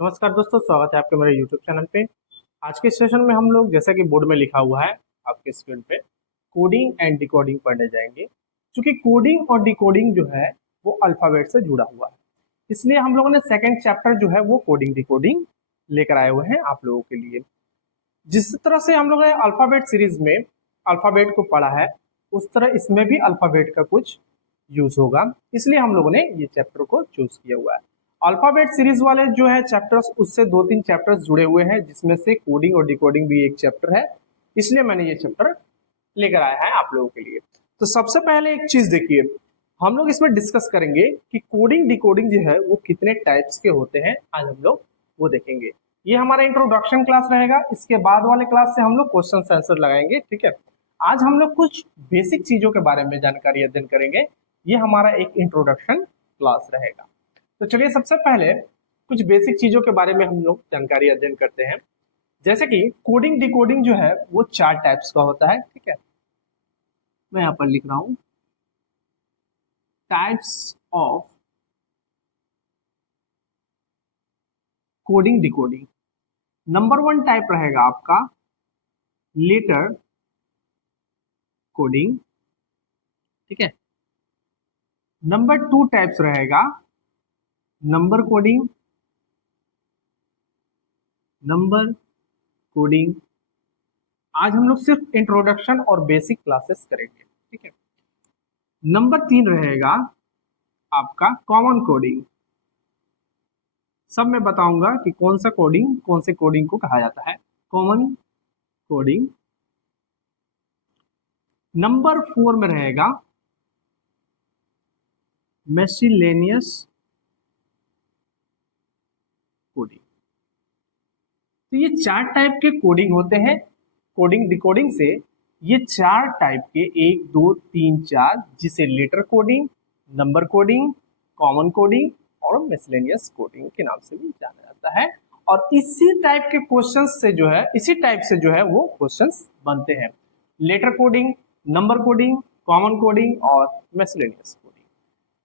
नमस्कार दोस्तों, स्वागत है आपके मेरे YouTube चैनल पे। आज के सेशन में हम लोग, जैसा कि बोर्ड में लिखा हुआ है आपके स्क्रीन पे, कोडिंग एंड डिकोडिंग पढ़ने जाएंगे। क्योंकि कोडिंग और डिकोडिंग जो है वो अल्फाबेट से जुड़ा हुआ है, इसलिए हम लोगों ने सेकंड चैप्टर जो है वो कोडिंग डिकोडिंग लेकर आए हुए हैं आप लोगों के लिए। जिस तरह से हम लोगों ने अल्फाबेट सीरीज में अल्फाबेट को पढ़ा है, उस तरह इसमें भी अल्फाबेट का कुछ यूज होगा, इसलिए हम लोगों ने ये चैप्टर को चूज किया हुआ है। अल्फाबेट सीरीज वाले जो है चैप्टर्स, उससे 2-3 चैप्टर्स जुड़े हुए हैं, जिसमें से कोडिंग और डिकोडिंग भी एक चैप्टर है, इसलिए मैंने ये चैप्टर लेकर आया है आप लोगों के लिए। तो सबसे पहले एक चीज देखिए, हम लोग इसमें डिस्कस करेंगे कि कोडिंग डिकोडिंग जो है वो कितने टाइप्स के होते हैं। आज हम लोग वो देखेंगे। ये हमारा इंट्रोडक्शन क्लास रहेगा, इसके बाद वाले क्लास से हम लोग क्वेश्चन आंसर लगाएंगे, ठीक है। आज हम लोग कुछ बेसिक चीजों के बारे में जानकारी अध्ययन करेंगे। ये हमारा एक इंट्रोडक्शन क्लास रहेगा। तो चलिए सबसे पहले कुछ बेसिक चीजों के बारे में हम लोग जानकारी अध्ययन करते हैं। जैसे कि कोडिंग डिकोडिंग जो है वो 4 टाइप्स का होता है, ठीक है। मैं यहाँ पर लिख रहा हूं types of coding decoding. Number 1 type रहेगा आपका लेटर कोडिंग, ठीक है। नंबर 2 टाइप्स रहेगा नंबर कोडिंग, नंबर कोडिंग। आज हम लोग सिर्फ इंट्रोडक्शन और बेसिक क्लासेस करेंगे, ठीक है। नंबर 3 रहेगा आपका कॉमन कोडिंग। सब मैं बताऊंगा कि कौन सा कोडिंग, कौन से कोडिंग को कहा जाता है, कॉमन कोडिंग। नंबर 4 में रहेगा मिसलेनियस कोडिंग। तो ये 4 टाइप के कोडिंग होते हैं। कोडिंग डिकोडिंग से ये 4 टाइप के 1 2 3 4, जिसे letter coding, number coding, common coding और मिसलेनियस कोडिंग के नाम से भी जाना जाता है। और इसी टाइप के क्वेश्चंस से जो है, इसी टाइप से जो है वो क्वेश्चंस बनते हैं। Letter coding, number coding, common coding और मिसलेनियस कोडिंग।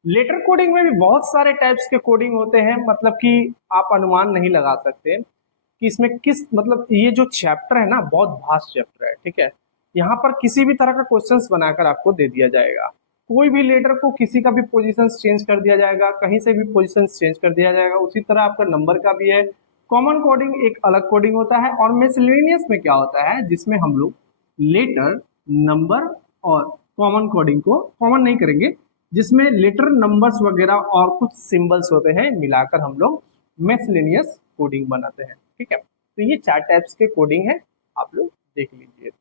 लेटर कोडिंग में भी बहुत सारे टाइप्स के कोडिंग होते हैं, मतलब कि आप अनुमान नहीं लगा सकते कि इसमें किस, मतलब ये जो चैप्टर है ना बहुत वास्ट चैप्टर है, ठीक है। यहाँ पर किसी भी तरह का क्वेश्चंस बनाकर आपको दे दिया जाएगा। कोई भी लेटर को किसी का भी पोजीशन चेंज कर दिया जाएगा, कहीं से भी पोजीशन चेंज कर दिया जाएगा। उसी तरह आपका नंबर का भी है। कॉमन कोडिंग एक अलग कोडिंग होता है। और मिसलेनियस में क्या होता है, जिसमें हम लोग लेटर, नंबर और कॉमन कोडिंग को कॉमन नहीं करेंगे, जिसमें लेटर, नंबर्स वगैरह और कुछ सिंबल्स होते हैं, मिलाकर हम लोग मिसलेनियस कोडिंग बनाते हैं, ठीक है। तो ये 4 टाइप्स के कोडिंग है, आप लोग देख लीजिए।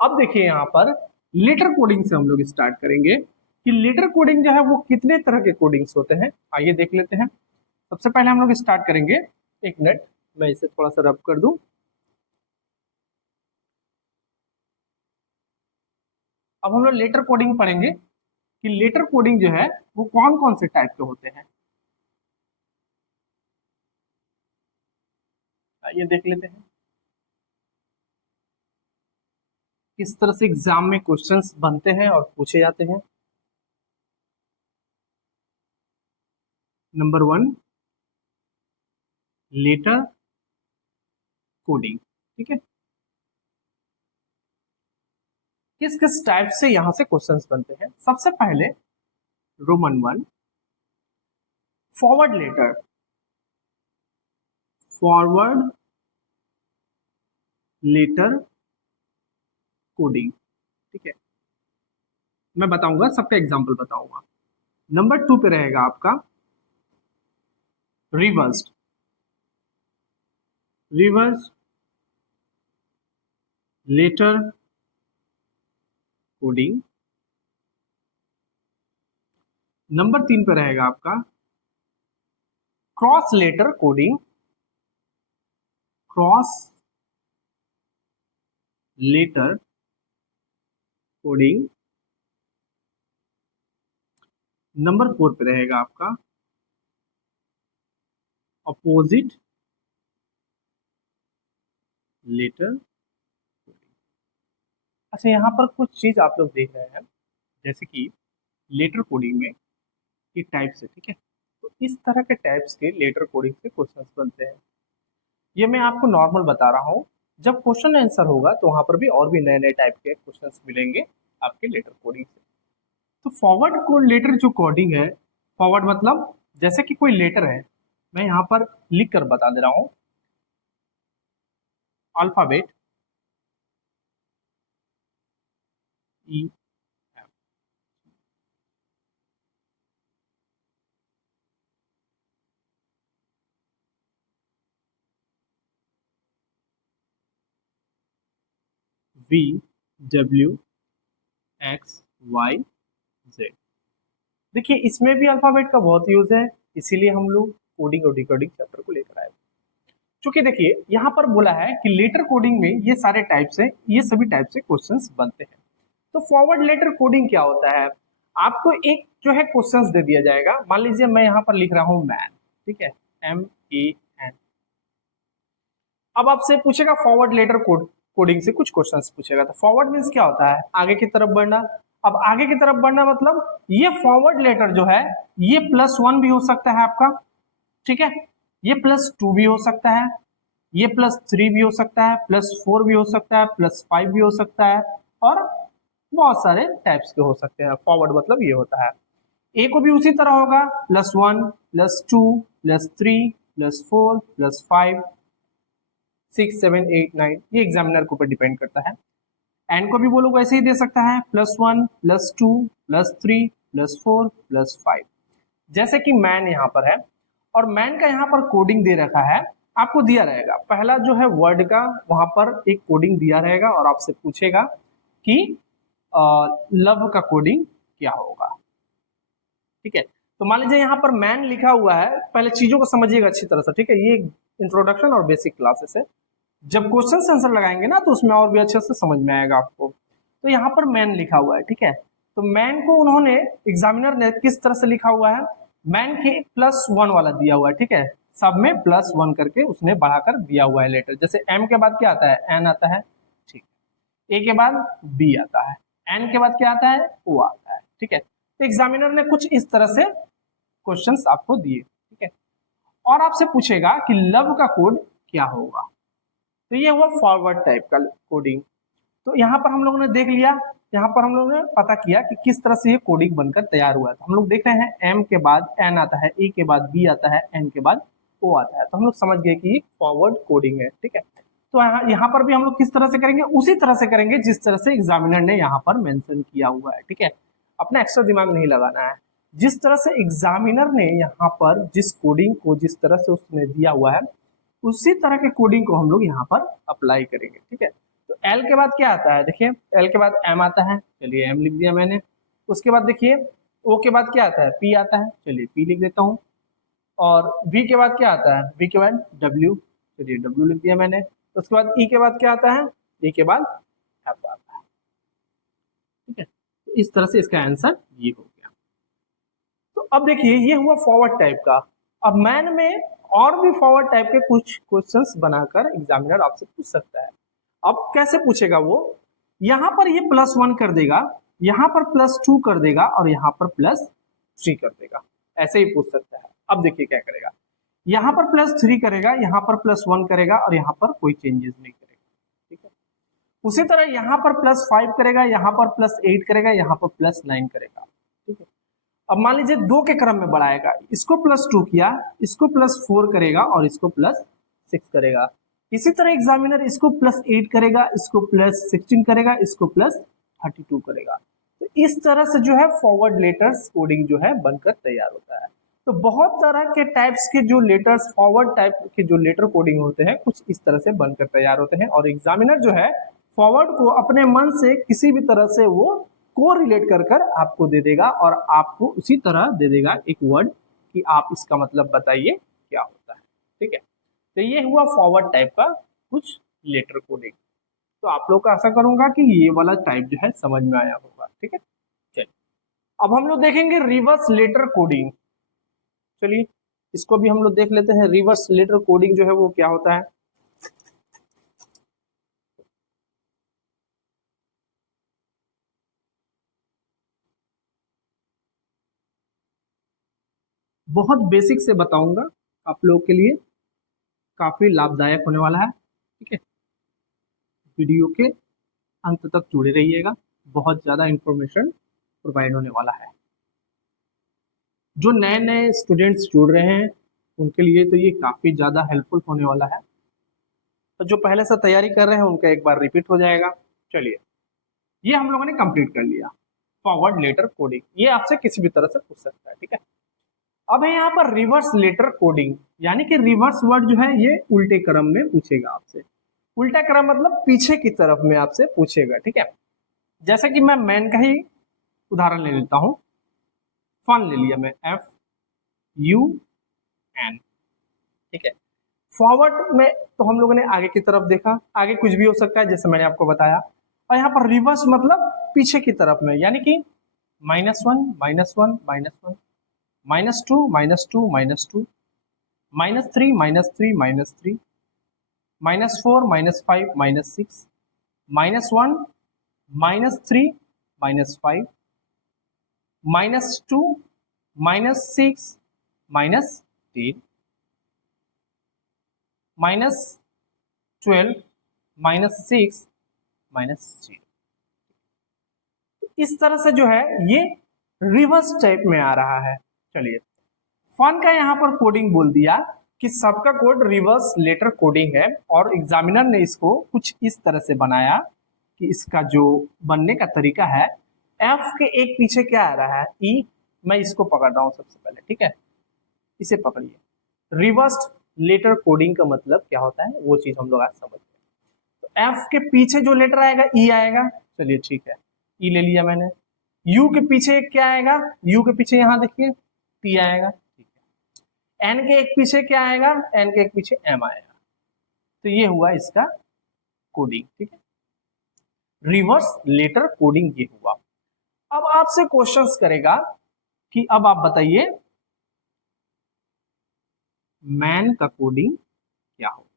अब देखिए यहाँ पर लेटर कोडिंग से हम लोग स्टार्ट करेंगे कि लेटर कोडिंग जो है वो कितने तरह के कोडिंग्स होते हैं, आइए देख लेते हैं। सबसे पहले हम लोग स्टार्ट करेंगे, एक मिनट मैं इसे थोड़ा सा रब कर दूं। अब हम लोग लेटर कोडिंग पढ़ेंगे कि लेटर कोडिंग जो है वो कौन कौन से टाइप के होते हैं, आइए देख लेते हैं किस तरह से एग्जाम में क्वेश्चंस बनते हैं और पूछे जाते हैं। नंबर 1 लेटर कोडिंग, ठीक है। किस किस टाइप से यहां से क्वेश्चंस बनते हैं। सबसे पहले roman 1 forward letter, forward letter coding, ठीक है। मैं बताऊंगा, सबका एग्जांपल बताऊंगा। नंबर 2 पे रहेगा आपका reversed, reverse letter coding. Number 3 पे रहेगा आपका cross letter coding, cross letter coding. Number 4 पे रहेगा आपका अपोजिट लेटर। अच्छा, यहाँ पर कुछ चीज आप लोग देख रहे हैं, जैसे कि लेटर कोडिंग में ये टाइप्स है, ठीक है। तो इस तरह के टाइप्स के लेटर कोडिंग से क्वेश्चंस बनते हैं। ये मैं आपको नॉर्मल बता रहा हूँ। जब क्वेश्चन आंसर होगा तो वहां पर भी और भी नए नए टाइप के क्वेश्चंस मिलेंगे आपके लेटर कोडिंग से। तो फॉरवर्ड को लेटर जो कोडिंग है, फॉरवर्ड मतलब जैसे कि कोई लेटर है, मैं यहाँ पर लिख कर बता दे रहा हूँ। Alphabet E V W X Y Z. देखिए इसमें भी अल्फाबेट का बहुत यूज है, इसीलिए हम लोग कोडिंग और डिकोडिंग चैप्टर को लेकर आए। क्योंकि देखिए यहाँ पर बोला है कि लेटर कोडिंग में ये सारे टाइप से, ये सभी टाइप से क्वेश्चंस बनते हैं। तो फॉरवर्ड लेटर कोडिंग क्या होता है? आपको एक जो है क्वेश्चंस दे दिया जाएगा। मान लीजिए मैं यहाँ पर लिख रहा हूँ मैन, ठीक है, MEN। अब आपसे पूछेगा फॉरवर्ड लेटर कोडिंग से कुछ क्वेश्चंस पूछेगा। तो फॉरवर्ड मीन्स क्या होता है? आगे की तरफ बढ़ना। अब आगे की तरफ बढ़ना मतलब ये फॉरवर्ड लेटर जो है ये +1 भी हो सकता है आपका, ठीक है, ये +2 भी हो सकता है, ये +3 भी हो सकता है, +4 भी हो सकता है, +5 भी हो सकता है, और बहुत सारे टाइप्स के हो सकते हैं। फॉरवर्ड मतलब ये होता है। ए को भी उसी तरह होगा, +1 +2 +3 +4 +5 6 7 8 9, ये एग्जामिनर के ऊपर डिपेंड करता है। एन को भी वो लोग वैसे ही दे सकता है, +1 +2 +3 +4 +5। जैसे कि मैन यहाँ पर है, और मैन का यहाँ पर कोडिंग दे रखा है, आपको दिया रहेगा पहला जो है वर्ड का, वहां पर एक कोडिंग दिया रहेगा और आपसे पूछेगा कि लव का कोडिंग क्या होगा, ठीक है। तो मान लीजिए यहाँ पर मैन लिखा हुआ है, पहले चीजों को समझिएगा अच्छी तरह से, ठीक है, ये इंट्रोडक्शन और बेसिक क्लासेस है। जब क्वेश्चन आंसर लगाएंगे ना तो उसमें और भी अच्छे से समझ में आएगा आपको। तो यहाँ पर मैन लिखा हुआ है, ठीक है। तो मैन को उन्होंने, एग्जामिनर ने किस तरह से लिखा हुआ है? मैन के +1 वाला दिया हुआ है, ठीक है, सब में +1 करके उसने बढ़ाकर दिया हुआ है लेटर। जैसे एम के बाद क्या आता है? एन आता है, ठीक है। ए के बाद बी आता है, एन के बाद क्या आता है? ओ आता है, ठीक है। तो एग्जामिनर ने कुछ इस तरह से क्वेश्चंस आपको दिए, ठीक है। और आपसे पूछेगा कि लव का कोड क्या होगा। तो ये हुआ फॉरवर्ड टाइप का कोडिंग। तो यहाँ पर हम लोगों ने देख लिया, यहाँ पर हम लोगों ने पता किया कि किस तरह से ये कोडिंग बनकर तैयार हुआ है। तो हम लोग देख रहे हैं एम के बाद एन आता है, ए के बाद बी आता है, एन के बाद ओ आता है। तो हम लोग समझ गए कि ये फॉरवर्ड कोडिंग है, ठीक है। तो यहाँ पर भी हम लोग किस तरह से करेंगे? उसी तरह से करेंगे जिस तरह से एग्जामिनर ने यहाँ पर मेंशन किया हुआ है, ठीक है। अपना एक्स्ट्रा दिमाग नहीं लगाना है। जिस तरह से एग्जामिनर ने यहाँ पर जिस कोडिंग को जिस तरह से उसने दिया हुआ है, उसी तरह के कोडिंग को हम लोग यहाँ पर अप्लाई करेंगे, ठीक है। तो एल के बाद क्या आता है? देखिए एल के बाद एम आता है, चलिए एम लिख दिया मैंने। उसके बाद देखिए ओ के बाद क्या आता है? पी आता है, चलिए पी लिख देता हूँ। और वी के बाद क्या आता है? वी के बाद डब्ल्यू, चलिए डब्ल्यू लिख दिया मैंने। उसके बाद ई के बाद क्या आता है? ई के बाद एफ आता है, ठीक है। तो इस तरह से इसका आंसर ये हो गया। तो अब देखिए ये हुआ फॉरवर्ड टाइप का। अब मैन में और भी फॉरवर्ड टाइप के कुछ क्वेश्चंस बनाकर एग्जामिनर आपसे पूछ सकता है। अब कैसे पूछेगा वो? यहां पर ये +1 कर देगा, यहां पर +2 कर देगा, और यहां पर +3 कर देगा, ऐसे ही पूछ सकता है। अब देखिए क्या करेगा, यहां पर +3 करेगा, यहां पर +1 करेगा, और यहां पर कोई चेंजेस नहीं करेगा, ठीक है। उसी तरह यहां पर +5 करेगा, यहां पर +8 करेगा, यहां पर +9 करेगा, ठीक है। अब मान लीजिए दो के क्रम में बढ़ाएगा, इसको +2 किया, इसको +4 करेगा, और इसको +6 करेगा। इसी तरह एग्जामिनर इसको +8 करेगा, इसको +16 करेगा, इसको +32 करेगा। तो इस तरह से जो है फॉरवर्ड लेटर्स कोडिंग जो है बनकर तैयार होता है। तो बहुत तरह के टाइप्स के जो लेटर्स, फॉरवर्ड टाइप के जो लेटर कोडिंग होते हैं, कुछ इस तरह से बनकर तैयार होते हैं। और एग्जामिनर जो है फॉरवर्ड को अपने मन से किसी भी तरह से वो को रिलेट कर कर आपको दे देगा, और आपको उसी तरह दे देगा एक वर्ड कि आप इसका मतलब बताइए क्या होता है, ठीक है। तो ये हुआ फॉरवर्ड टाइप का कुछ लेटर कोडिंग। तो आप लोग का आशा करूंगा कि ये वाला टाइप जो है समझ में आया होगा, ठीक है। चलिए अब हम लोग देखेंगे रिवर्स लेटर कोडिंग। चलिए इसको भी हम लोग देख लेते हैं, रिवर्स लेटर कोडिंग जो है वो क्या होता है। बहुत बेसिक से बताऊंगा आप लोगों के लिए। काफी लाभदायक होने वाला है। ठीक है, वीडियो के अंत तक जुड़े रहिएगा, बहुत ज्यादा इंफॉर्मेशन प्रोवाइड होने वाला है। जो नए नए स्टूडेंट्स जुड़ रहे हैं उनके लिए तो ये काफी ज्यादा हेल्पफुल होने वाला है, तो जो पहले से तैयारी कर रहे हैं उनका एक बार रिपीट हो जाएगा। चलिए, ये हम लोगों ने कंप्लीट कर लिया फॉरवर्ड लेटर कोडिंग, ये आपसे किसी भी तरह से पूछ सकता है। ठीक है, अब है यहाँ पर रिवर्स लेटर कोडिंग, यानी कि रिवर्स वर्ड जो है ये उल्टे क्रम में पूछेगा आपसे। उल्टा क्रम मतलब पीछे की तरफ में आपसे पूछेगा। ठीक है, जैसे कि मैं मैन का ही उदाहरण ले लेता हूं, फन ले लिया मैं, FUN। ठीक है, फॉरवर्ड में तो हम लोगों ने आगे की तरफ देखा, आगे कुछ भी हो सकता है जैसे मैंने आपको बताया, और यहाँ पर रिवर्स मतलब पीछे की तरफ में, यानी कि -1 -1 -1 -2 -2 -2 -3 -3 -3 -4 -5 -6 -1 -3 -5 -2 -6 -10 -12 -6 -0। इस तरह से जो है ये रिवर्स टाइप में आ रहा है। चलिए, फन का यहाँ पर कोडिंग बोल दिया कि सबका कोड रिवर्स लेटर कोडिंग है, और एग्जामिनर ने इसको कुछ इस तरह से बनाया कि इसका जो बनने का तरीका है, एफ के एक पीछे क्या आ रहा है, ई। मैं इसको पकड़ रहा हूं सबसे पहले। ठीक है, इसे पकड़िए। रिवर्स लेटर कोडिंग का मतलब क्या होता है वो चीज हम लोग आज समझते हैं। तो एफ के पीछे जो लेटर आएगा ई आएगा। चलिए ठीक है, ई ले लिया मैंने। यू के पीछे क्या आएगा, यू के पीछे यहां देखिए टी आएगा। ठीक है, एन के एक पीछे क्या आएगा, एन के एक पीछे एम आएगा। तो ये हुआ इसका कोडिंग। ठीक है, रिवर्स लेटर कोडिंग ये हुआ। अब आपसे क्वेश्चंस करेगा कि अब आप बताइए मैन का कोडिंग क्या होगा।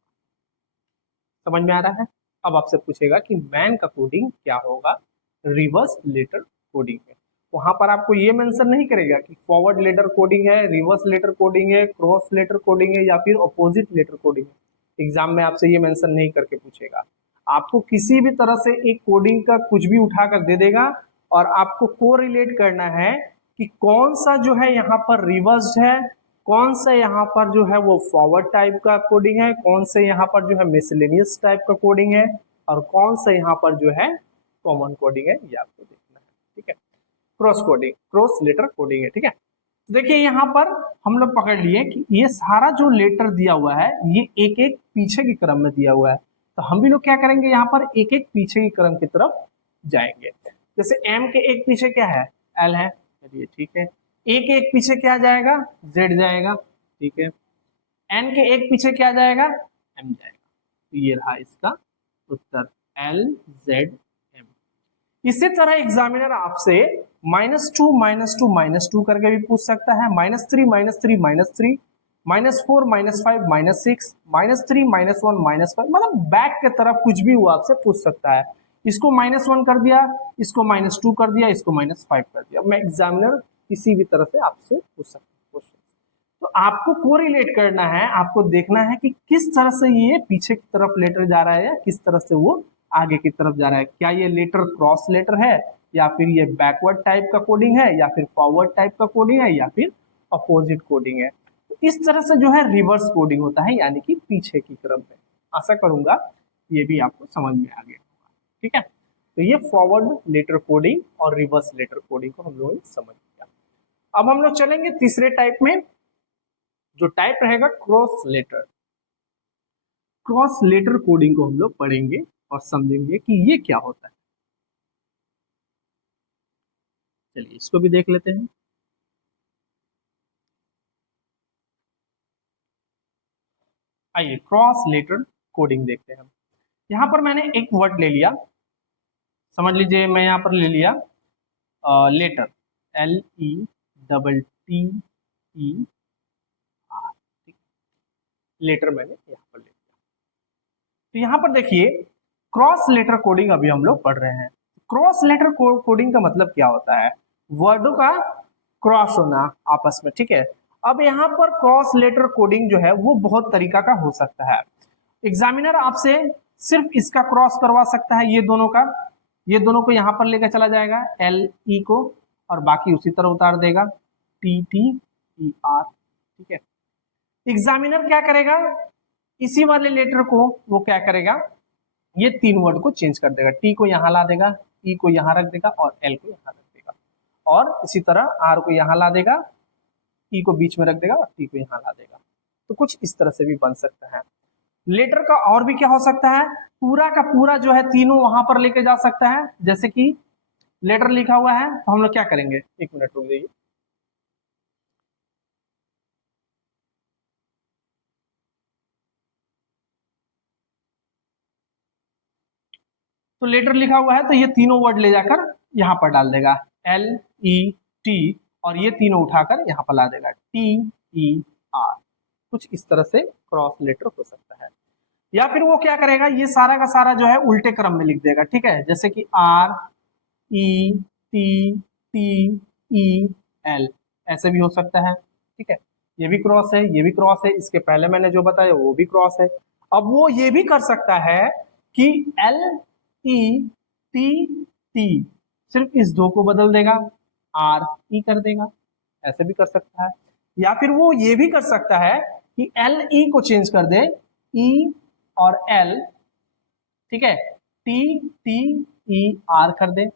समझ में आ रहा है? अब आपसे पूछेगा कि मैन का कोडिंग क्या होगा रिवर्स लेटर कोडिंग में। वहां पर आपको ये मेंशन नहीं करेगा कि फॉरवर्ड लेटर कोडिंग है, रिवर्स लेटर कोडिंग है, क्रॉस लेटर कोडिंग है या फिर अपोजिट लेटर कोडिंग है। एग्जाम में आपसे ये मेंशन नहीं करके पूछेगा। आपको किसी भी तरह से एक कोडिंग का कुछ भी उठाकर दे देगा, और आपको कोरिलेट करना है कि कौन सा जो है यहाँ पर रिवर्स है, कौन सा यहाँ पर जो है वो फॉरवर्ड टाइप का कोडिंग है, कौन से यहाँ पर जो है मिसलेनियस टाइप का कोडिंग है, और कौन सा यहाँ पर जो है कॉमन कोडिंग है, ये आपको देखना है। ठीक है, cross coding, cross letter coding है। ठीक है, तो देखिए यहाँ पर हम लोग पकड़ लिए कि ये सारा जो लेटर दिया हुआ है ये एक एक पीछे के क्रम में दिया हुआ है, तो हम भी लोग क्या करेंगे यहाँ पर एक एक पीछे के क्रम की तरफ जाएंगे। जैसे एम के एक पीछे क्या है, एल है। चलिए ठीक है, ए के एक पीछे क्या जाएगा, जेड जाएगा। ठीक है, एन के एक पीछे क्या जाएगा, एम जाएगा। तो ये रहा इसका उत्तर, एल जेड एम। इसी तरह एग्जामिनर आपसे -2 -2 -2 करके भी पूछ सकता है, -3 -3 -3 -4 -5 -6 -3 -1 -5, मतलब बैक के तरफ कुछ भी वो आपसे पूछ सकता है। इसको -1 कर दिया, इसको -2 कर दिया, इसको -5 कर दिया। मैं एग्जामिनर किसी भी तरह से आपसे पूछ सकता है क्वेश्चन। तो आपको कोरिलेट करना है, आपको देखना है कि किस तरह से ये पीछे की तरफ लेटर जा रहा है या किस तरह से वो आगे की तरफ जा रहा है। क्या ये लेटर क्रॉस लेटर है, या फिर ये बैकवर्ड टाइप का कोडिंग है, या फिर फॉरवर्ड टाइप का कोडिंग है, या फिर अपोजिट कोडिंग है। तो इस तरह से जो है रिवर्स कोडिंग होता है, यानी कि पीछे की तरफ में। आशा करूंगा ये भी आपको समझ में आ गया। ठीक है, तो ये फॉरवर्ड लेटर कोडिंग और रिवर्स लेटर कोडिंग को हम लोगों ने समझ लिया। अब हम लोग चलेंगे तीसरे टाइप में, जो टाइप रहेगा cross letter. Cross letter coding को हम लोग पढ़ेंगे और समझेंगे कि ये क्या होता है। चलिए इसको भी देख लेते हैं। आइए क्रॉस लेटर कोडिंग देखते हैं हम। यहां पर मैंने एक वर्ड ले लिया, समझ लीजिए मैं यहां पर ले लिया लेटर, LETTER। लेटर मैंने यहाँ पर ले लिया। तो यहाँ पर देखिए क्रॉस लेटर कोडिंग अभी हम लोग पढ़ रहे हैं। क्रॉस लेटर कोडिंग का मतलब क्या होता है, वर्डों का क्रॉस होना आपस में। ठीक है, अब यहाँ पर क्रॉस लेटर कोडिंग जो है वो बहुत तरीका का हो सकता है। एग्जामिनर आपसे सिर्फ इसका क्रॉस करवा सकता है, ये दोनों का, ये दोनों को यहाँ पर लेकर चला जाएगा एल ई को, और बाकी उसी तरह उतार देगा टी टी ई आर। ठीक है, एग्जामिनर क्या करेगा, इसी वाले लेटर को वो क्या करेगा, ये तीन वर्ड को चेंज कर देगा, टी को यहाँ ला देगा, ई को यहाँ रख देगा और एल को यहाँ रख देगा, और इसी तरह आर को यहाँ ला देगा, ई को बीच में रख देगा और टी को यहाँ ला देगा। तो कुछ इस तरह से भी बन सकता है। लेटर का और भी क्या हो सकता है, पूरा का पूरा जो है तीनों वहां पर लेके जा सकता है। जैसे कि लेटर लिखा हुआ है तो हम लोग क्या करेंगे, एक मिनट रुक जाइए, तो लेटर लिखा हुआ है तो ये तीनों वर्ड ले जाकर यहाँ पर डाल देगा एल ई टी, और ये तीनों उठाकर यहाँ पर ला देगा टी ई आर। कुछ इस तरह से क्रॉस लेटर हो सकता है। या फिर वो क्या करेगा, ये सारा का सारा जो है उल्टे क्रम में लिख देगा। ठीक है, जैसे कि R E T T E L, ऐसे भी हो सकता है। ठीक है, ये भी क्रॉस है, ये भी क्रॉस है, इसके पहले मैंने जो बताया वो भी क्रॉस है। अब वो ये भी कर सकता है कि एल ई टी टी, सिर्फ इस दो को बदल देगा, आर ई कर देगा, ऐसे भी कर सकता है। या फिर वो ये भी कर सकता है कि एल ई को चेंज कर दे, ई और एल, ठीक है, टी टी ई आर कर दे,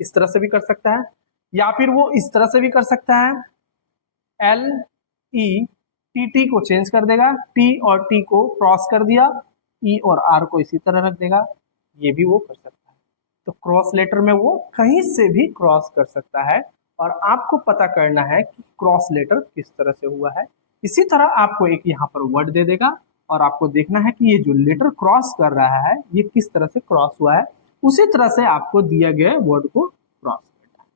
इस तरह से भी कर सकता है। या फिर वो इस तरह से भी कर सकता है, एल ई टी टी को चेंज कर देगा, टी और टी को क्रॉस कर दिया, ई और आर को इसी तरह रख देगा, ये भी वो कर सकता है। तो क्रॉस लेटर में वो कहीं से भी क्रॉस कर सकता है, और आपको पता करना है कि क्रॉस लेटर किस तरह से हुआ है। इसी तरह आपको एक यहाँ पर वर्ड दे देगा, और आपको देखना है कि ये जो लेटर क्रॉस कर रहा है ये किस तरह से क्रॉस हुआ है, उसी तरह से आपको दिया गया वर्ड को क्रॉस करना है।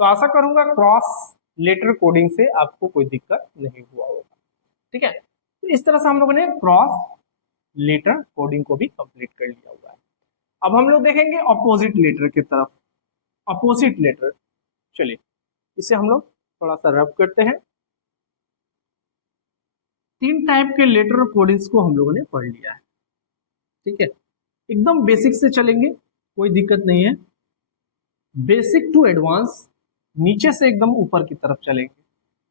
तो आशा करूंगा क्रॉस लेटर कोडिंग से आपको कोई दिक्कत नहीं हुआ होगा। ठीक है, तो इस तरह से हम लोगों ने क्रॉस लेटर कोडिंग को भी कंप्लीट कर लिया हुआ है। अब हम लोग देखेंगे अपोजिट लेटर की तरफ। अपोजिट लेटर, चलिए इसे हम लोग थोड़ा सा रब करते हैं। तीन टाइप के लेटर कोडिंग्स को हम लोगों ने पढ़ लिया है। ठीक है, एकदम बेसिक से चलेंगे, कोई दिक्कत नहीं है, बेसिक टू एडवांस, नीचे से एकदम ऊपर की तरफ चलेंगे।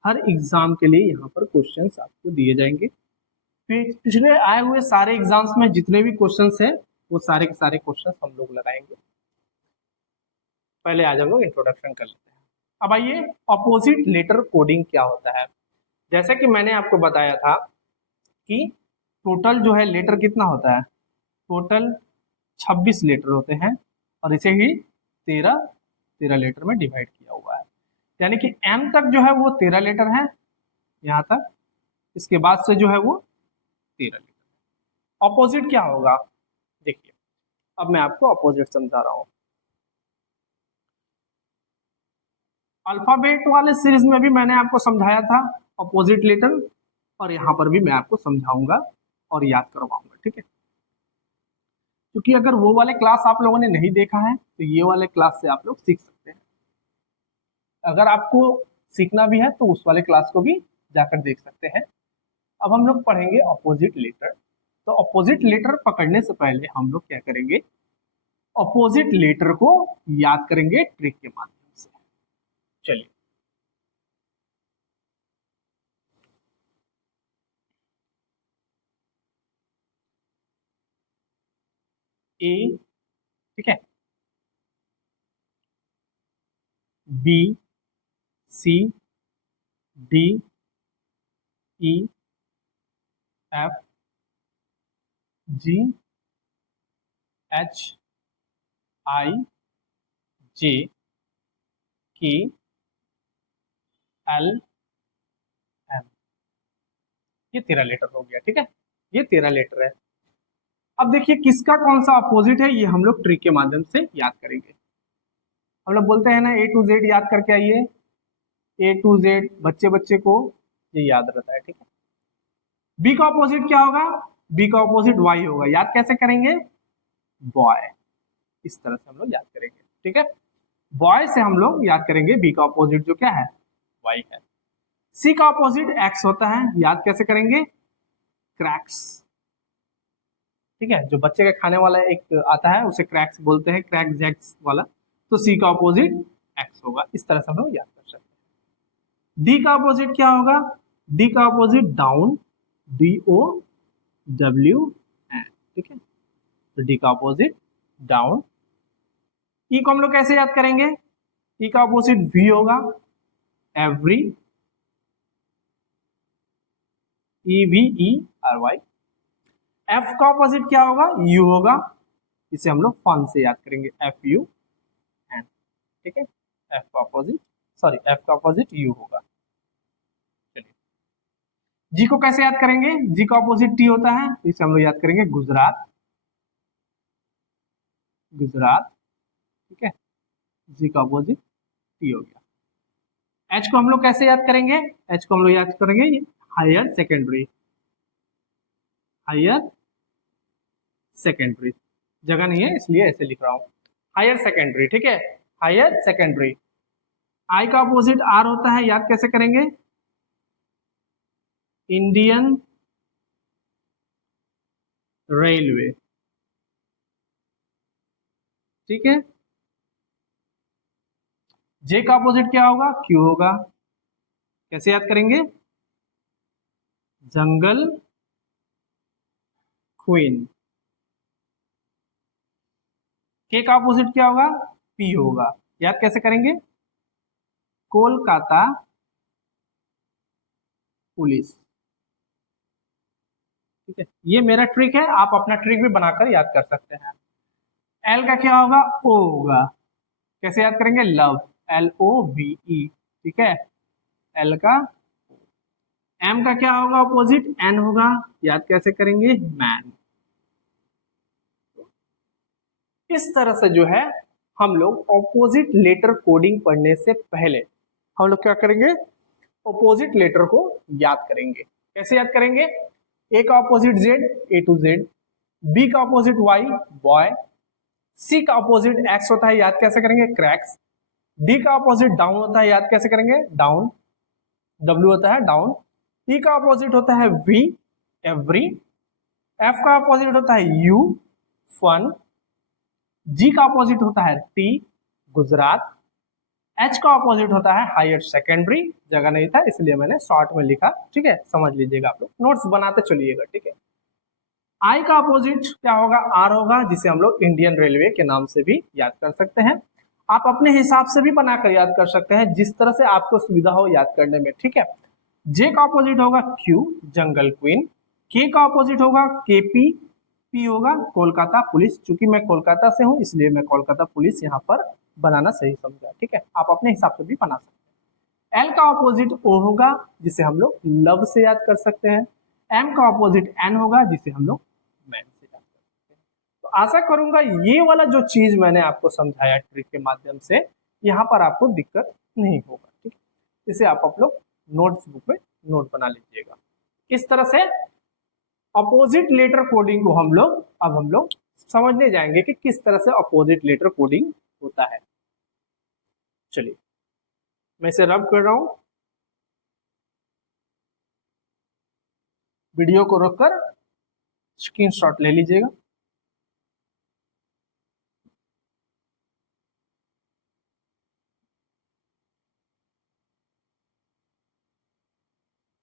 हर एग्जाम के लिए यहाँ पर क्वेश्चंस आपको दिए जाएंगे। पिछले आए हुए सारे एग्जाम्स में जितने भी क्वेश्चंस हैं वो सारे के सारे क्वेश्चंस हम लोग लगाएंगे। पहले आज हम लोग इंट्रोडक्शन कर लेते हैं। अब आइए, अपोजिट लेटर कोडिंग क्या होता है। जैसे कि मैंने आपको बताया था कि टोटल जो है लेटर कितना होता है, टोटल 26 लेटर होते हैं, और इसे ही 13 लेटर में डिवाइड किया हुआ है। यानी कि एम तक जो है वो 13 लेटर है यहाँ तक, इसके बाद से जो है वो 13 लेटर। अपोजिट क्या होगा, देखिए अब मैं आपको अपोजिट समझा रहा हूँ। अल्फाबेट वाले सीरीज में भी मैंने आपको समझाया था अपोजिट लेटर, और यहाँ पर भी मैं आपको समझाऊंगा और याद करवाऊंगा। ठीक है, क्योंकि अगर वो वाले क्लास आप लोगों ने नहीं देखा है तो ये वाले क्लास से आप लोग सीख सकते हैं। अगर आपको सीखना भी है तो उस वाले क्लास को भी जाकर देख सकते हैं। अब हम लोग पढ़ेंगे अपोजिट लेटर। तो अपोजिट लेटर पकड़ने से पहले हम लोग क्या करेंगे, अपोजिट लेटर को याद करेंगे ट्रिक के माध्यम से। चलिए, ए, ठीक है, बी, सी, डी, ई, एफ, जी, एच, आई, जे, के, एल, एम, ये 13 लेटर हो गया। ठीक है, ये 13 लेटर है। अब देखिए किसका कौन सा अपोजिट है, ये हम लोग ट्रिक के माध्यम से याद करेंगे। हम लोग बोलते हैं ना ए टू जेड याद करके आइए, ए टू जेड बच्चे बच्चे को ये याद रहता है। ठीक है, बी का अपोजिट क्या होगा, बी का अपोजिट वाई होगा। याद कैसे करेंगे, बॉय, इस तरह से हम लोग याद करेंगे। ठीक है, बॉय से हम लोग याद करेंगे बी का अपोजिट जो क्या है, वाई है। सी का ऑपोजिट एक्स होता है, याद कैसे करेंगे? क्रैक्स। ठीक है, जो बच्चे का खाने वाला एक आता है उसे क्रैक्स बोलते हैं, क्रैक जैक्स वाला। तो सी का ऑपोजिट एक्स होगा, इस तरह से हम लोग याद कर सकते हैं। डी का ऑपोजिट क्या होगा? डी का opposite down, D O W N. ठीक है, तो डी का ऑपोजिट डाउन। ई को हम लोग कैसे याद करेंगे? ई का ऑपोजिट वी होगा, every, E V E R Y. F का ऑपोजिट क्या होगा? यू होगा, इसे हम लोग फन से याद करेंगे, एफ यू एन। ठीक है, एफ का ऑपोजिट, सॉरी एफ का ऑपोजिट यू होगा। चलिए, जी को कैसे याद करेंगे? जी का ऑपोजिट टी होता है, इसे हम लोग याद करेंगे गुजरात, गुजरात। ठीक है, जी का ऑपोजिट टी हो गया। एच को हम लोग कैसे याद करेंगे? एच को हम लोग याद करेंगे हायर सेकेंडरी, हायर सेकेंडरी। जगह नहीं है इसलिए ऐसे लिख रहा हूं, हायर सेकेंडरी। ठीक है, हायर सेकेंडरी। आई का अपोजिट आर होता है, याद कैसे करेंगे? Indian railway. ठीक है, जे का अपोजिट क्या होगा? क्यू होगा, कैसे याद करेंगे? जंगल क्वीन। के का अपोजिट क्या होगा? पी होगा, याद कैसे करेंगे? कोलकाता पुलिस। ठीक है, ये मेरा ट्रिक है, आप अपना ट्रिक भी बनाकर याद कर सकते हैं। एल का क्या होगा? ओ होगा, कैसे याद करेंगे? Love, L O V E. ठीक है, एल का। एम का क्या होगा? अपोजिट एन होगा, याद कैसे करेंगे? मैन। इस तरह से जो है हम लोग ऑपोजिट लेटर कोडिंग पढ़ने से पहले हम लोग क्या करेंगे? ऑपोजिट लेटर को याद करेंगे। कैसे याद करेंगे? ए का opposite Z, A to Z. B का ऑपोजिट वाई, बॉय। सी का ऑपोजिट एक्स होता है, याद कैसे करेंगे? क्रैक्स। डी का ऑपोजिट डाउन होता है, याद कैसे करेंगे? डाउन, डब्ल्यू होता है डाउन। ई का ऑपोजिट होता है वी, एवरी। एफ का ऑपोजिट होता है यू, फन। जी का ऑपोजिट होता है टी, गुजरात। एच का ऑपोजिट होता है हायर सेकेंडरी, जगह नहीं था इसलिए मैंने शॉर्ट में लिखा। ठीक है, समझ लीजिएगा, आप लोग नोट्स बनाते चलिएगा। ठीक है, आई का अपोजिट क्या होगा? आर होगा, जिसे हम लोग इंडियन रेलवे के नाम से भी याद कर सकते हैं। आप अपने हिसाब से भी बनाकर याद कर सकते हैं, जिस तरह से आपको सुविधा हो याद करने में। ठीक है, जे का अपोजिट होगा क्यू, जंगल क्वीन। के का अपोजिट होगा केपी, पी होगा कोलकाता पुलिस। चूंकि मैं कोलकाता से हूं इसलिए मैं कोलकाता पुलिस यहाँ पर बनाना सही समझा। ठीक है, आप अपने हिसाब से भी बना सकते हैं। एल का अपोजिट ओ होगा, जिसे हम लोग लव से याद कर सकते हैं। एम का अपोजिट एन होगा, जिसे हम लोग मैन से याद कर सकते हैं। तो आशा करूंगा ये वाला जो चीज मैंने आपको समझाया ट्रिक के माध्यम से, यहाँ पर आपको दिक्कत नहीं होगा। ठीक है, इसे आप लोग नोट्स बुक में नोट बना लीजिएगा। इस तरह से अपोजिट लेटर कोडिंग को हम लोग समझने जाएंगे कि किस तरह से अपोजिट लेटर कोडिंग होता है। चलिए, मैं इसे रब कर रहा हूं, वीडियो को रोककर स्क्रीनशॉट ले लीजिएगा।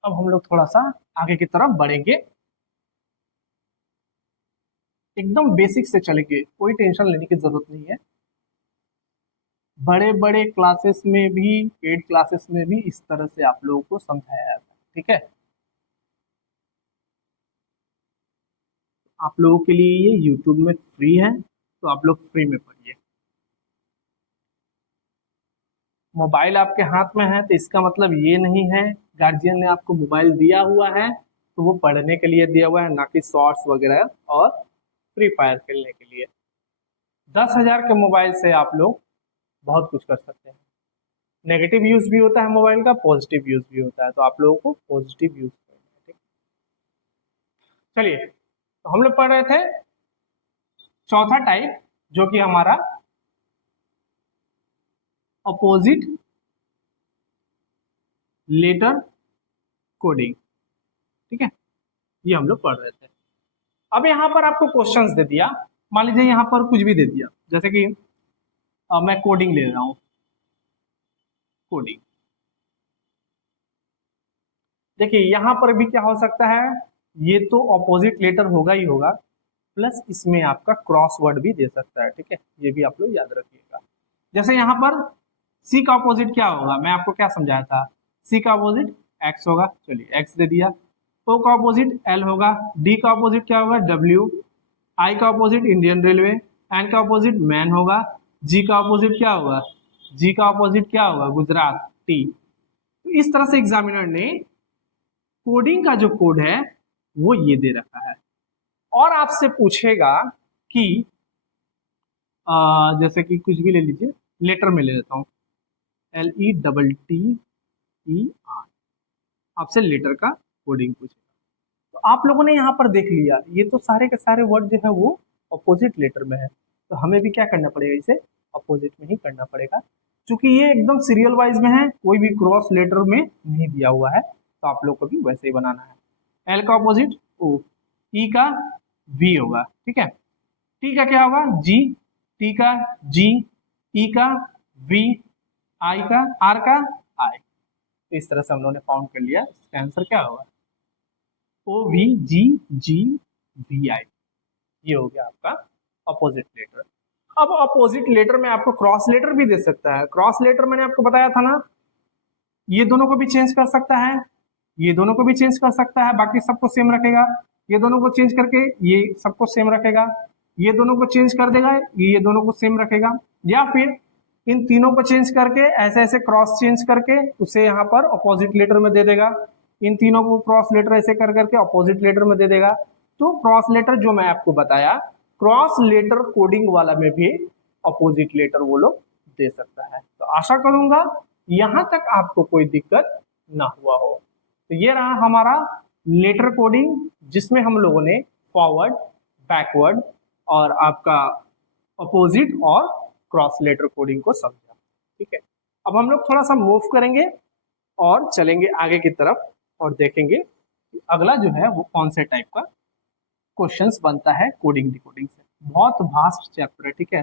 अब हम लोग थोड़ा सा आगे की तरफ बढ़ेंगे, एकदम बेसिक से चलेंगे, कोई टेंशन लेने की जरूरत नहीं है। बड़े बड़े क्लासेस में भी, पेड क्लासेस में भी इस तरह से आप लोगों को समझाया जाता है। ठीक है, आप लोगों के लिए ये यूट्यूब में फ्री है, तो आप लोग फ्री में पढ़िए। मोबाइल आपके हाथ में है तो इसका मतलब ये नहीं है गार्जियन ने आपको मोबाइल दिया हुआ है तो वो पढ़ने के लिए दिया हुआ है, ना कि शॉर्ट्स वगैरह और फ्री फायर खेलने के लिए। 10,000 के मोबाइल से आप लोग बहुत कुछ कर सकते हैं। नेगेटिव यूज भी होता है मोबाइल का, पॉजिटिव यूज भी होता है, तो आप लोगों को पॉजिटिव यूज करना है। ठीक, चलिए, तो हम लोग पढ़ रहे थे चौथा टाइप, जो कि हमारा अपोजिट लेटर कोडिंग। ठीक है, ये हम लोग पढ़ रहे थे। अब यहाँ पर आपको क्वेश्चंस दे दिया, मान लीजिए यहाँ पर कुछ भी दे दिया, जैसे कि मैं कोडिंग ले रहा हूँ, कोडिंग। देखिए यहाँ पर भी क्या हो सकता है, ये तो ऑपोजिट लेटर होगा ही होगा, प्लस इसमें आपका क्रॉस वर्ड भी दे सकता है। ठीक है, ये भी आप लोग याद रखिएगा। जैसे यहाँ पर सी का अपोजिट क्या होगा, मैं आपको क्या समझाया था, सी का अपोजिट एक्स होगा, चलिए एक्स दे दिया। ओ का अपोजिट एल होगा, डी का अपोजिट क्या होगा, डब्ल्यू, आई का अपोजिट इंडियन रेलवे, एन का अपोजिट मैन होगा, जी का अपोजिट क्या होगा, जी का अपोजिट क्या होगा, गुजरात, टी। तो इस तरह से एग्जामिनर ने कोडिंग का जो कोड है वो ये दे रखा है। और आपसे पूछेगा कि जैसे कि कुछ भी ले लीजिए, लेटर में ले लेता हूँ, LETTER, आपसे लेटर का कोडिंग पूछेगा। तो आप लोगों ने यहाँ पर देख लिया, ये तो सारे के सारे वर्ड जो है वो अपोजिट लेटर में है, तो हमें भी क्या करना पड़ेगा, इसे अपोजिट में ही करना पड़ेगा। क्योंकि ये एकदम सीरियल वाइज में है, कोई भी क्रॉस लेटर में नहीं दिया हुआ है, तो आप लोग को भी वैसे ही बनाना है। एल का अपोजिट ओ, ई का वी होगा, ठीक है, टी का क्या होगा, जी, टी का जी, ई का वी, आई का, आर का आई। तो इस तरह से हम लोगों ने फाउंड कर लिया, इसका आंसर क्या होगा, O V ji ji we आई। ये हो गया आपका अपोजिट लेटर। अब अपोजिट लेटर में आपको क्रॉस लेटर भी दे सकता है। क्रॉस लेटर मैंने आपको बताया था ना, ये दोनों को भी चेंज कर सकता है, ये दोनों को भी चेंज कर सकता है, बाकी सबको सेम रखेगा। ये दोनों को चेंज करके ये सबको सेम रखेगा, ये दोनों को चेंज कर देगा, ये दोनों को सेम रखेगा। या फिर इन तीनों को चेंज करके ऐसे ऐसे क्रॉस चेंज करके उसे यहाँ पर अपोजिट लेटर में दे देगा। इन तीनों को क्रॉस लेटर ऐसे कर करके अपोजिट लेटर में दे देगा। तो क्रॉस लेटर जो मैं आपको बताया, क्रॉस लेटर कोडिंग वाला में भी अपोजिट लेटर वो लोग दे सकता है। तो आशा करूंगा यहां तक आपको कोई दिक्कत ना हुआ हो। तो ये रहा हमारा लेटर कोडिंग, जिसमें हम लोगों ने फॉरवर्ड, बैकवर्ड और आपका अपोजिट और क्रॉस लेटर कोडिंग को समझा। ठीक है, अब हम लोग थोड़ा सा मूव करेंगे और चलेंगे आगे की तरफ और देखेंगे कि अगला जो है वो कौन से टाइप का क्वेश्चंस बनता है कोडिंग डिकोडिंग से। बहुत वास्ट चैप्टर है, ठीक है,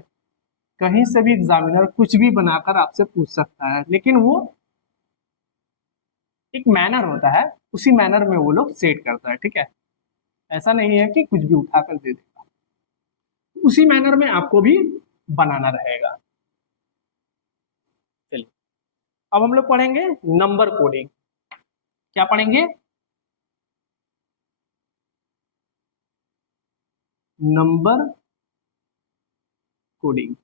कहीं से भी एग्जामिनर कुछ भी बनाकर आपसे पूछ सकता है, लेकिन वो एक मैनर होता है, उसी मैनर में वो लोग सेट करता है। ठीक है, ऐसा नहीं है कि कुछ भी उठाकर दे देगा, उसी मैनर में आपको भी बनाना रहेगा। चलिए अब हम लोग पढ़ेंगे नंबर कोडिंग। क्या पढ़ेंगे, नंबर कोडिंग।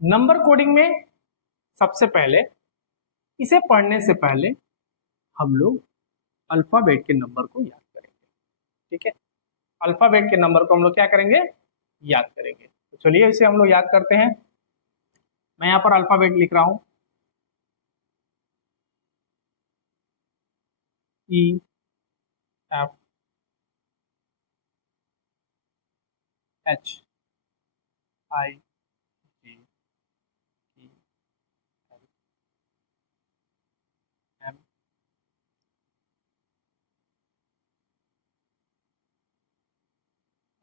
नंबर कोडिंग में सबसे पहले, इसे पढ़ने से पहले हम लोग अल्फाबेट के नंबर को याद करेंगे। ठीक है, अल्फाबेट के नंबर को हम लोग क्या करेंगे, याद करेंगे। तो चलिए इसे हम लोग याद करते हैं। मैं यहाँ पर अल्फाबेट लिख रहा हूं, E, F, H, I, G, E, L, M,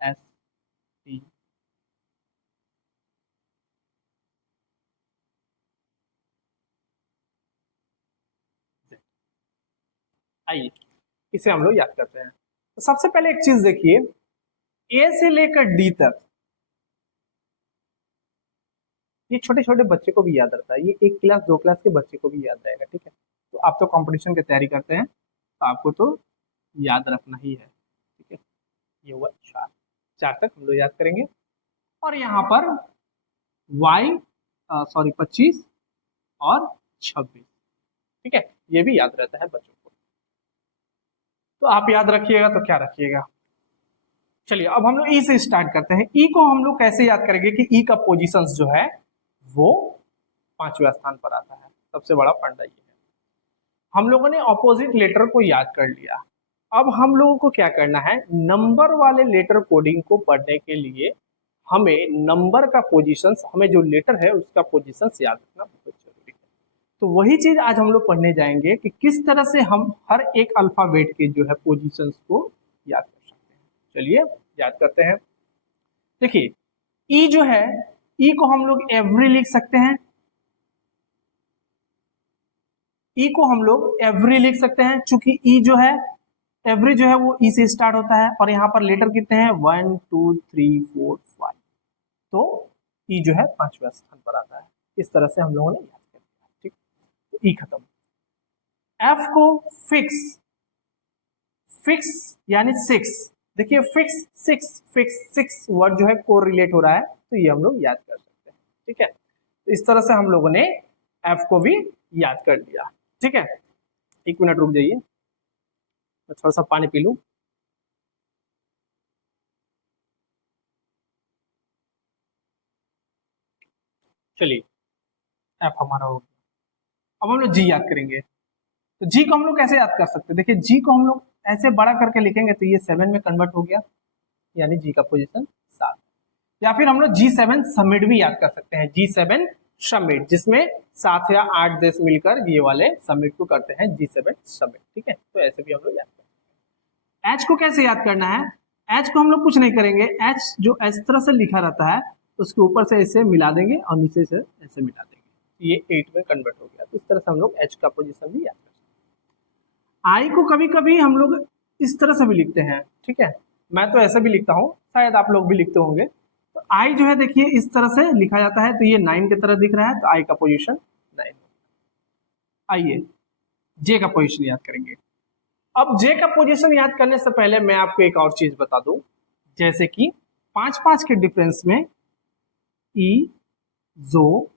S, T, Z. आइए इसे हम लोग याद करते हैं। तो सबसे पहले एक चीज देखिए, ए से लेकर डी तक ये छोटे छोटे बच्चे को भी याद रहता है, ये एक क्लास दो क्लास के बच्चे को भी याद रहेगा। ठीक है, तो आप तो कंपटीशन की तैयारी करते हैं, तो आपको तो याद रखना ही है। ठीक है, ये हुआ चार, चार तक हम लोग याद करेंगे। और यहाँ पर वाई, सॉरी 25 और 26। ठीक है, ये भी याद रहता है बच्चों को, तो आप याद रखिएगा। तो क्या रखिएगा, चलिए अब हम लोग ई से स्टार्ट करते हैं। ई को हम लोग कैसे याद करेंगे कि ई का पोजीशन जो है वो 5वें स्थान पर आता है। सबसे बड़ा फंडा ये है। हम लोगों ने ऑपोजिट लेटर को याद कर लिया, अब हम लोगों को क्या करना है, नंबर वाले लेटर कोडिंग को पढ़ने के लिए हमें नंबर का पोजीशन, हमें जो लेटर है उसका पोजीशन याद रखना बहुत जरूरी है। तो वही चीज आज हम लोग पढ़ने जाएंगे कि किस तरह से हम हर एक अल्फाबेट के जो है पोजीशंस को याद कर सकते हैं। चलिए याद करते हैं। देखिए ई जो है, ई को हम लोग एवरी लिख सकते हैं, ई को हम लोग एवरी लिख सकते हैं, चूंकि ई जो है एवरी जो है वो ई से स्टार्ट होता है और यहाँ पर लेटर कितने हैं 1 2 3 4 5, तो ई जो है 5वें स्थान पर आता है। इस तरह से हम लोगों ने याद कर दिया, ठीक, तो ई खत्म। एफ को फिक्स, फिक्स यानी 6, देखिए फिक्स 6 वर्ड जो है कोरिलेट हो रहा है, तो ये हम लोग याद कर सकते हैं, ठीक है। तो इस तरह से हम लोगों ने एफ को भी याद कर लिया, ठीक है। 1 मिनट रुक जाइए, मैं थोड़ा सा पानी पी लूं। चलिए एफ हमारा हो गया। अब हम लोग जी याद करेंगे। तो जी को हम लोग कैसे याद कर सकते हैं? देखिए जी को हम लोग ऐसे बड़ा करके लिखेंगे तो ये 7 में कन्वर्ट हो गया, यानी जी का पोजीशन 7। या फिर हम लोग G7 समिट भी याद कर सकते हैं, G7 समिट, जिसमें 7 या 8 देश मिलकर ये वाले समिट को करते हैं G7 समिट, ठीक है। तो ऐसे भी हम लोग याद कर सकते हैं। एच को कैसे याद करना है? एच को हम लोग कुछ नहीं करेंगे, एच जो इस तरह से लिखा रहता है उसके ऊपर से ऐसे मिला देंगे और नीचे से ऐसे मिला देंगे, ये 8 में कन्वर्ट हो गया। तो इस तरह से हम लोग एच का पोजीशन भी याद कर सकते हैं। आई को कभी कभी हम लोग इस तरह से भी लिखते हैं, ठीक है, मैं तो ऐसे भी लिखता हूँ, शायद आप लोग भी लिखते होंगे। तो आई जो है देखिए इस तरह से लिखा जाता है, तो ये 9 की तरह दिख रहा है, तो आई का पोजीशन 9। आइए जे का पोजीशन याद करेंगे। अब जे का पोजीशन याद करने से पहले मैं आपको एक और चीज बता दूं, जैसे कि 5-5 के डिफरेंस में ई जो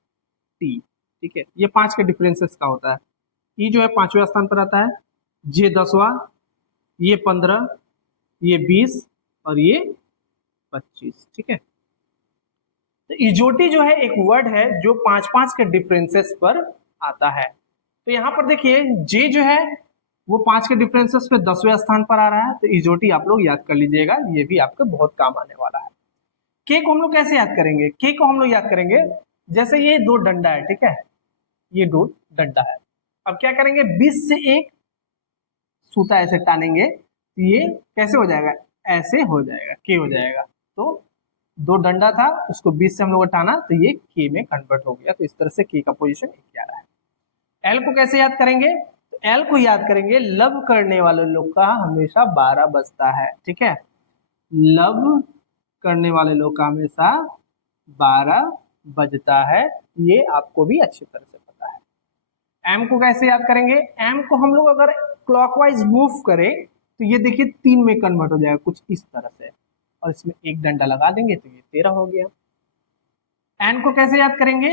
टी, ठीक है, ये 5 के डिफरेंसेस का होता है। ई जो है 5वें स्थान पर आता है, जे 10वां, ये 15, ये 20 और ये 25, ठीक है। तो इजोटी जो है एक वर्ड है जो 5-5 के डिफरेंसेस पर आता है। तो यहाँ पर देखिए जे जो है वो 5 के डिफरेंसेस पे 10वें स्थान पर आ रहा है, तो इजोटी आप लोग याद कर लीजिएगा, ये भी आपके बहुत काम आने वाला है। के को हम लोग कैसे याद करेंगे? के को हम लोग याद करेंगे जैसे ये 2 डंडा है, ठीक है, ये 2 डंडा है। अब क्या करेंगे, 20 से एक सूता ऐसे टानेंगे तो ये कैसे हो जाएगा, ऐसे हो जाएगा, के हो जाएगा। तो 2 डंडा था, उसको 20 से हम लोग टाना तो ये के में कन्वर्ट हो गया। तो इस तरह से के का पोजीशन 11 है। एल को कैसे याद करेंगे? तो एल को याद करेंगे, लव करने वाले लोग का हमेशा 12 बजता है, ठीक है, लव करने वाले लोग का हमेशा 12 बजता है, ये आपको भी अच्छी तरह से पता है। एम को कैसे याद करेंगे? एम को हम लोग अगर क्लॉकवाइज मूव करें तो ये देखिए 3 में कन्वर्ट हो जाएगा कुछ इस तरह से, और इसमें एक डंडा लगा देंगे तो ये 13 हो गया। एन को कैसे याद करेंगे?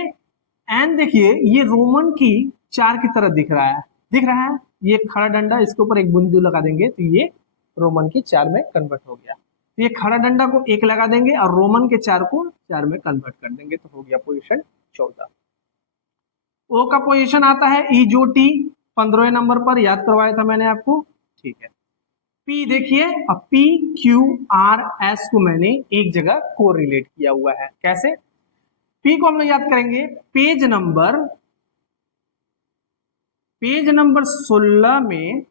एन देखिए ये रोमन की 4 की तरह दिख रहा है, दिख रहा है, ये खड़ा डंडा, इसके ऊपर एक बिंदु लगा देंगे तो ये रोमन की 4 में कन्वर्ट हो गया। तो ये खड़ा डंडा को 1 लगा देंगे और रोमन के 4 को 4 में कन्वर्ट कर देंगे, तो हो गया पोजीशन 14। ओ का पोजीशन आता है ई जो टी, 15वें नंबर पर, याद करवाया था मैंने आपको, ठीक है। पी देखिए, अब पी क्यू आर एस को मैंने एक जगह को रिलेट किया हुआ है, कैसे? पी को हम लोग याद करेंगे पेज नंबर 16 में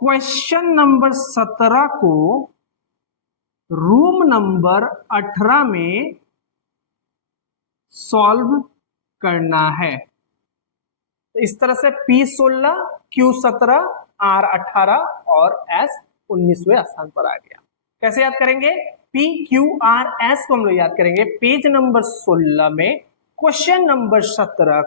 क्वेश्चन नंबर 17 को रूम नंबर 18 में सॉल्व करना है। तो इस तरह से P16, Q17, R18 और S 19वें स्थान पर आ गया। कैसे याद करेंगे? P, Q, R, S को हम लोग याद करेंगे पेज नंबर 16 में क्वेश्चन नंबर 17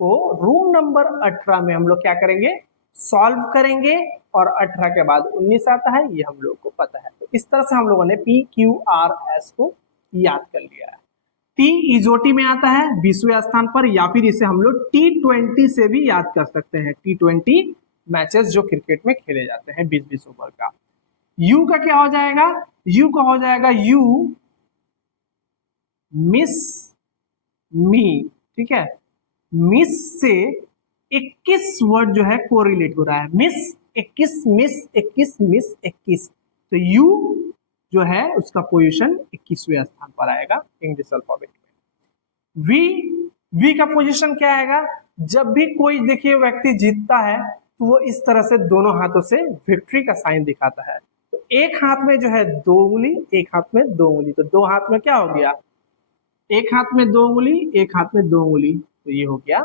को रूम नंबर 18 में हम लोग क्या करेंगे, सॉल्व करेंगे, और 18 के बाद 19 आता है, ये हम लोग को पता है। तो इस तरह से हम लोगों ने P, Q, R, S को याद कर लिया है। टी इजोटी में आता है 20वें स्थान पर, या फिर इसे हम लोग T20 से भी याद कर सकते हैं, T20 मैचेस जो क्रिकेट में खेले जाते हैं 20-20 ओवर का। यू का क्या हो जाएगा? यू का हो जाएगा यू मिस मी, ठीक है, मिस से 21 वर्ड जो है कोरिलेट हो रहा है, मिस 21, मिस 21, मिस 21, तो यू जो है उसका पोजीशन 21वें स्थान पर आएगा इंग्लिश अल्फाबेट में। वी वी का पोजीशन क्या आएगा, जब भी कोई देखिए व्यक्ति जीतता है तो वो इस तरह से दोनों हाथों से विक्ट्री का साइन दिखाता है। तो एक हाथ में जो है 2 उंगली, एक हाथ में 2 उंगली, तो 2 हाथ में क्या हो गया, एक हाथ में 2 उंगली, एक हाथ में 2 उंगली, तो ये हो गया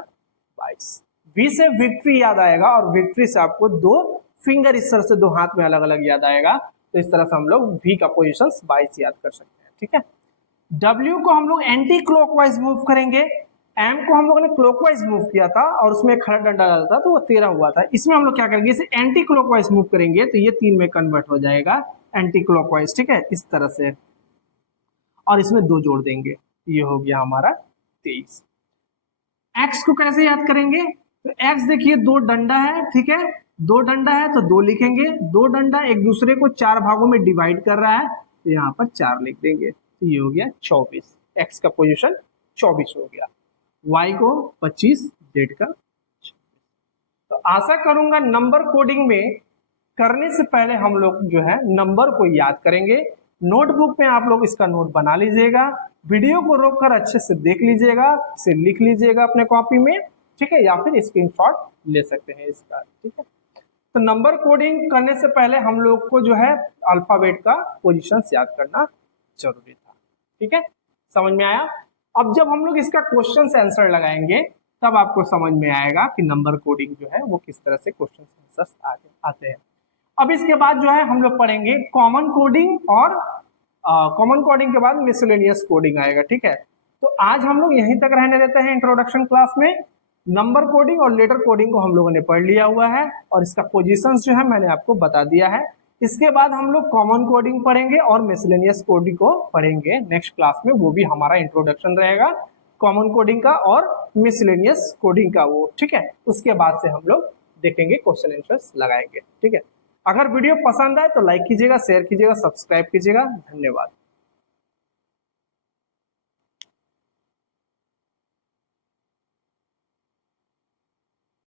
22। वी से विक्ट्री याद आएगा और विक्ट्री से आपको 2 फिंगर इस तरह से 2 हाथ में अलग अलग याद आएगा। तो इस तरह से हम लोग वी का पोजीशन 22 याद कर सकते हैं। ठीक है, डब्ल्यू को हम लोग एंटी क्लॉकवाइज मूव करेंगे, एम को हम लोगों ने क्लॉकवाइज मूव किया था और उसमें खड़ा डंडा डाला था तो वो 13 हुआ था। इसमें हम लोग क्या करेंगे, इसे एंटी क्लॉकवाइज मूव करेंगे तो ये 3 में कन्वर्ट हो जाएगा एंटी क्लॉकवाइज। ठीक है, इस तरह से, और इसमें 2 जोड़ देंगे, ये हो गया हमारा 23। एक्स को कैसे याद करेंगे, तो एक्स देखिए 2 डंडा है, ठीक है, 2 डंडा है तो 2 लिखेंगे, 2 डंडा एक दूसरे को 4 भागों में डिवाइड कर रहा है तो यहाँ पर 4 लिख देंगे, तो ये हो गया 24। एक्स का पोजीशन 24 हो गया, वाई को 25, जेड का 26। तो आशा करूंगा नंबर कोडिंग में करने से पहले हम लोग जो है नंबर को याद करेंगे। नोटबुक में आप लोग इसका नोट बना लीजिएगा, वीडियो को रोककर अच्छे से देख लीजिएगा, इसे लिख लीजिएगा अपने कॉपी में, ठीक है, या फिर स्क्रीनशॉट ले सकते हैं इसका। ठीक है, तो नंबर कोडिंग करने से पहले हम लोग को जो है अल्फाबेट का पोजीशंस याद करना जरूरी था। ठीक है, समझ में आया। अब जब हम लोग इसका क्वेश्चन से आंसर लगाएंगे तब आपको समझ में आएगा कि नंबर कोडिंग जो है वो किस तरह से क्वेश्चन आंसर आते हैं। अब इसके बाद जो है हम लोग पढ़ेंगे कॉमन कोडिंग, और कॉमन कोडिंग के बाद मिसलेनियस कोडिंग आएगा। ठीक है, तो आज हम लोग यहीं तक रहने देते हैं इंट्रोडक्शन क्लास में। नंबर कोडिंग और लेटर कोडिंग को हम लोगों ने पढ़ लिया हुआ है और इसका पोजीशंस जो है मैंने आपको बता दिया है। इसके बाद हम लोग कॉमन कोडिंग पढ़ेंगे और मिसलेनियस कोडिंग को पढ़ेंगे नेक्स्ट क्लास में, वो भी हमारा इंट्रोडक्शन रहेगा कॉमन कोडिंग का और मिसलेनियस कोडिंग का वो। ठीक है, उसके बाद से हम लोग देखेंगे क्वेश्चन आंसर्स लगाएंगे। ठीक है, अगर वीडियो पसंद आए तो लाइक कीजिएगा, शेयर कीजिएगा, सब्सक्राइब कीजिएगा। धन्यवाद।